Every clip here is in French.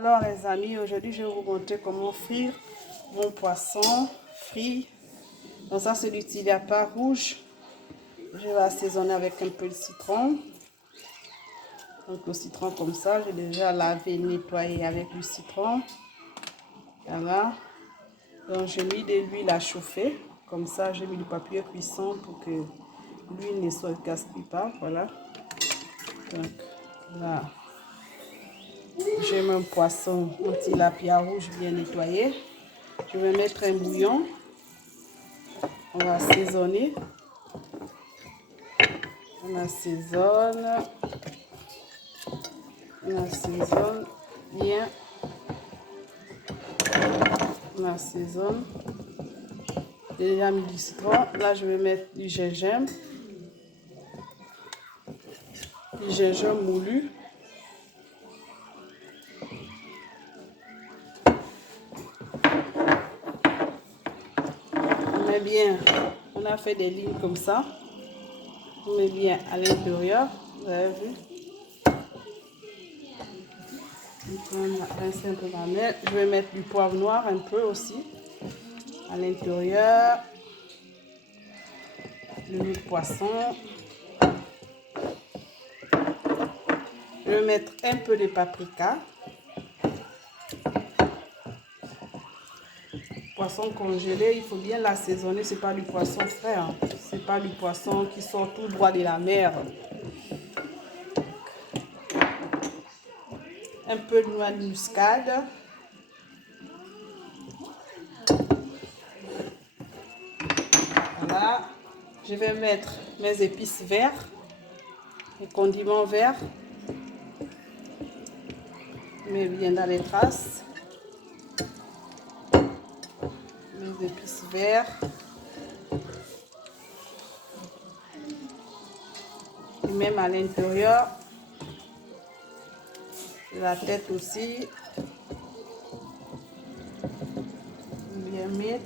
Alors les amis, aujourd'hui je vais vous montrer comment frire mon poisson frit. Donc ça c'est du tilapia rouge. Je vais assaisonner avec un peu de citron. Donc le citron comme ça, j'ai déjà lavé, nettoyé avec du citron. Voilà. Donc j'ai mis de l'huile à chauffer. Comme ça j'ai mis du papier cuisson pour que l'huile ne se gaspille pas. Voilà. Donc là. J'ai mon poisson en tilapia rouge bien nettoyé. Je vais mettre un bouillon. On va assaisonner. On assaisonne. On assaisonne bien. On assaisonne. J'ai déjà mis du citron. Là, je vais mettre du gingembre. Du gingembre moulu. On met bien. On a fait des lignes comme ça. On met bien à l'intérieur. Vous avez vu? On va rincer un peu ma main. Je vais mettre du poivre noir un peu aussi à l'intérieur. Le poisson. Je vais mettre un peu de paprika. Poisson congelé, il faut bien l'assaisonner. C'est pas du poisson frais. Hein. C'est pas du poisson qui sort tout droit de la mer. Un peu de noix de muscade. Voilà. Je vais mettre mes épices vertes, les condiments verts. Je mets bien dans les traces. Mes épices vertes. Et même à l'intérieur de la tête aussi. Bien mettre.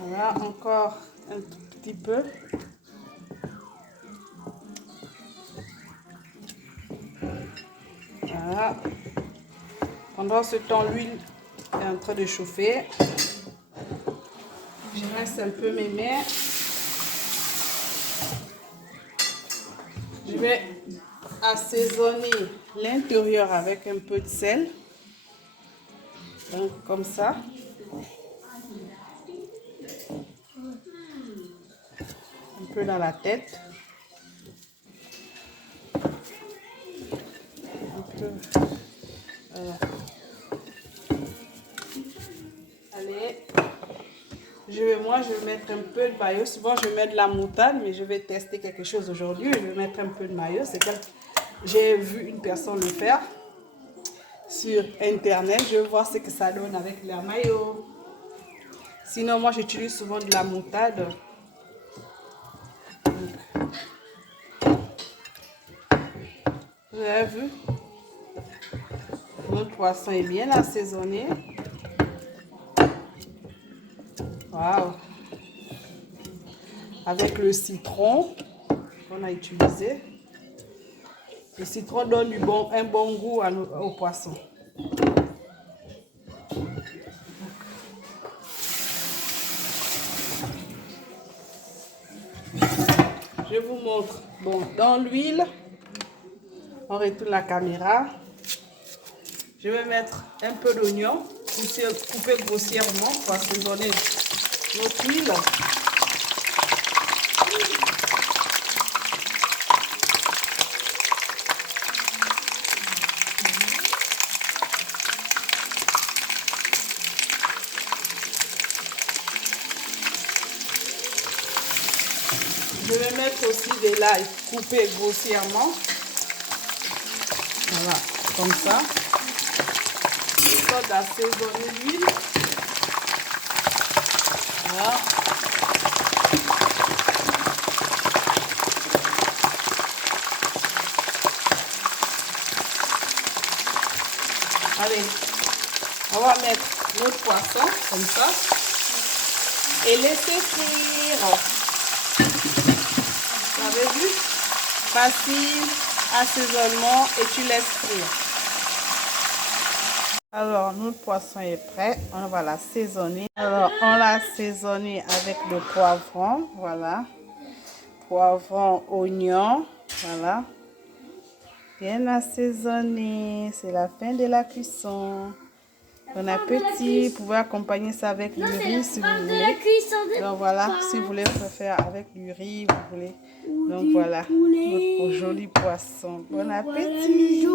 Voilà, encore un tout petit peu. Voilà. Pendant ce temps, l'huile est en train de chauffer. Je rince un peu mes mains. Je vais assaisonner l'intérieur avec un peu de sel. Donc, comme ça. Un peu dans la tête. Un peu. Voilà. Allez. Moi, je vais mettre un peu de mayo. Souvent, je mets de la moutarde, mais je vais tester quelque chose aujourd'hui. Je vais mettre un peu de mayo. J'ai vu une personne le faire sur Internet. Je vais voir ce que ça donne avec la mayo. Sinon, moi, j'utilise souvent de la moutarde. Vous avez vu? Notre poisson est bien assaisonné. Waouh! Avec le citron qu'on a utilisé. Le citron donne un bon goût au poisson. Je vous montre. Bon, dans l'huile, on retourne la caméra. Je vais mettre un peu d'oignon, coupé grossièrement pour assaisonner notre huile. Je vais mettre aussi de l'ail coupé grossièrement. Voilà, comme ça. Histoire d'assaisonner l'huile. Voilà. Allez, on va mettre notre poisson comme ça et laisser frire. Facile, assaisonnement et tu laisses frire. Alors, notre poisson est prêt. On va l'assaisonner. Alors, on l'a assaisonné avec le poivron. Voilà. Poivron, oignon. Voilà. Bien assaisonné. C'est la fin de la cuisson. Bon appétit. Vous pouvez accompagner ça avec du riz si vous voulez. Donc voilà, si vous voulez faire avec du riz, vous voulez. Donc voilà, notre joli poisson. Bon appétit.